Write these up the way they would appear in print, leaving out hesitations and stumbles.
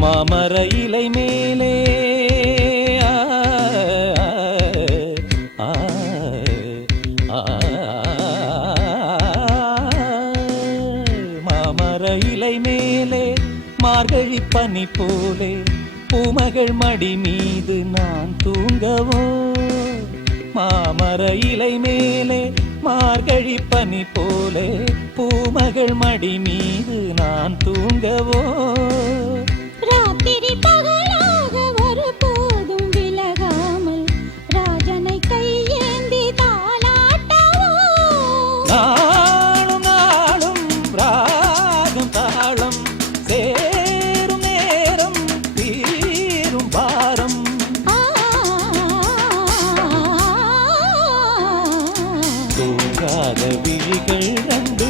மாமர இலை மேலே மாமர இலை மேலே மார்கழி பனி போலே பூமகள் மடி மீது நான் தூங்கவோ மாமர இலை மேலே மார்கழி பனி போலே பூமகள் மடி மீது நான் தூங்கவோ ராத்திரி பகலாக ஒரு போதும் விலகாமல் ராஜனை கையேந்தி தாலாட்டவோ நாளும் நாளும் ராகம் தாளம் சேரும் நேரம் தீரும் பாரம் தூங்காத விழிகள் ரெண்டு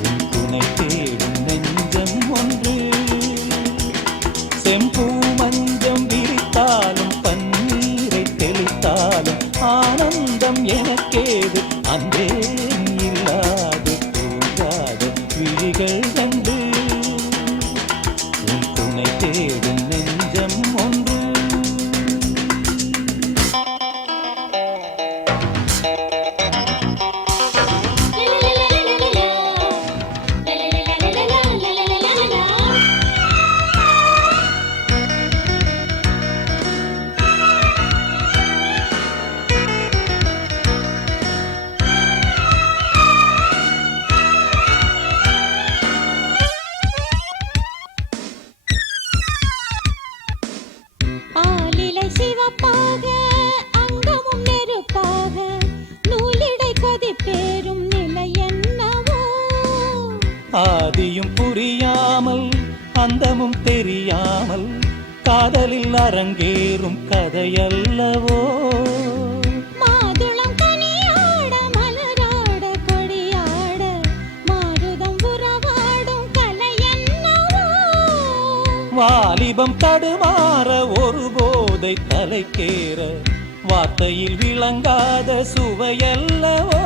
உன் துணை தேடும் நெஞ்சம் ஒன்று செம்பூ மஞ்சம் விரித்தாலும் பன்னீரை தெளித்தாலும் ஆனந்தம் எனக்கேது அன்பே இல்லாது தூங்காத விழிகள் கண்டு உன் துணை தேடும் நெஞ்சம் ஒன்று ஆலிலை சிவப்பாக அங்கமும் நெருப்பாக நூலிடை கொதிப்பேறும் நிலை என்னவோ ஆதியும் புரியாமல் அந்தமும் தெரியாமல் காதலில் அரங்கேறும் கதையல்லவோ மாதுளம் கனியாட மலராட கொடியாட மாருதம் உறவாடும் கலை என்னவோ வாலிபம் தடுமாற ஒரு போதை தலைக்கேற வார்த்தையில் விளங்காத சுவையல்லவோ